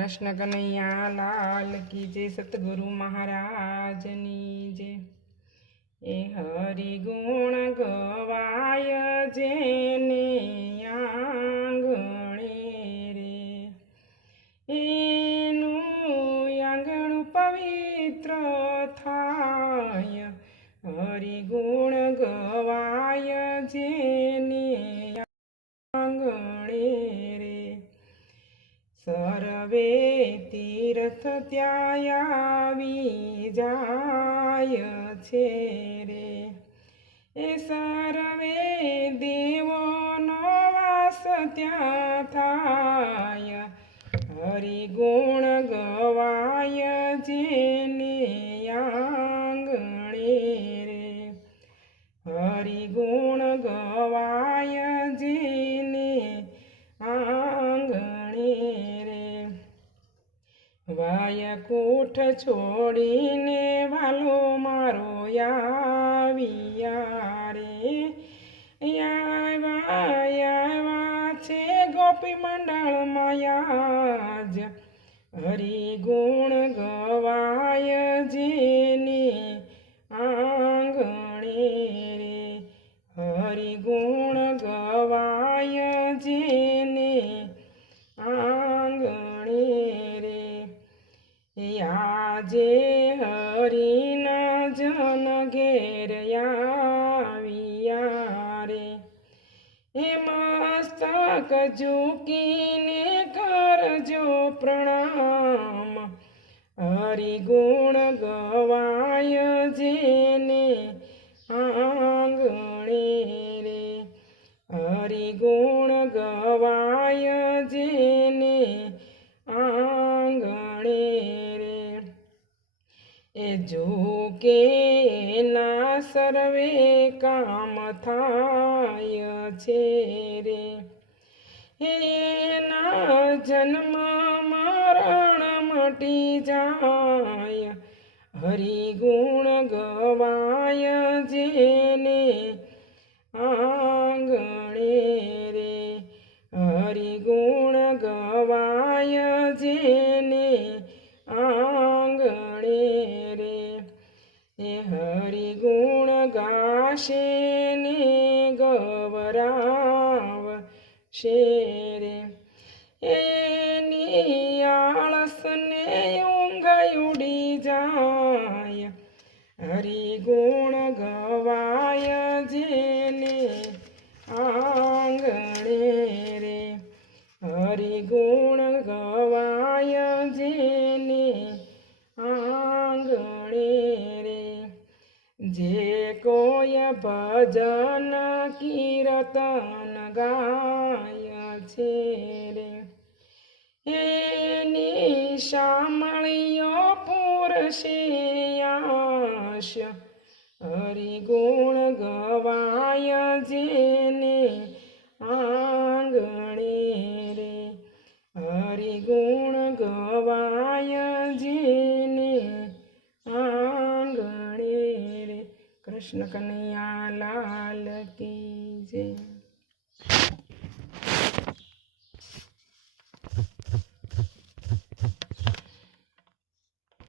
कृष्ण कन्हैया लाल की जय। सतगुरु महाराज नी जय। ए हरि गुण गवाय जेने आंगणे रे, एनु आंगणु पवित्र थाय। हरि गुण गवाय जेने आंगणे रे, सर्वे तीर्थ त्यायावी जाय छे रे। ए सर्वे देवोनो वास त्या थाय। हरि गुण गवाय जेने आंगणे रे, हरि गुण गवाय जेने आंगणे रे। वायकूठ छोड़ीने वालो मारो याविया रे, यावा छे गोपी मंडल मायाज। हरि गुण गवाय जेने आंगणे रे, हरि गुण गवाय जेने आंगणे रे। आजे हरिना जन घेर आविया रे, हे मस्तक झूकीने करजो प्रणाम। हरि गुण गवाय जेने आंगणे रे, हरि गुण गवाय जेने आंगणे रे। ए झूके ना सर्वे काम थाय छे रे, हे ना जन्म मरण मटी जाय। हरि गुण गवाय जेने आंगणे रे, हरि गुण गवाय जेने आंगणे रे। ए हरि गुण गाशे ने गवरावशे रे, एनी आळस ने ऊंघ उडी जाय। हरि गुण गवाय जेने आंगणे रे, हरि गुण गवाय जेने आंगणे रे। जे कोय भजन कीर्तन गाय छे रे, एनी शामळियो पुरशे आश। हरि गुण गवाय जेने आंगणे रे, हरि गुण गवाय जेने आंगणे रे। कृष्ण कन्हैया लाल की जय।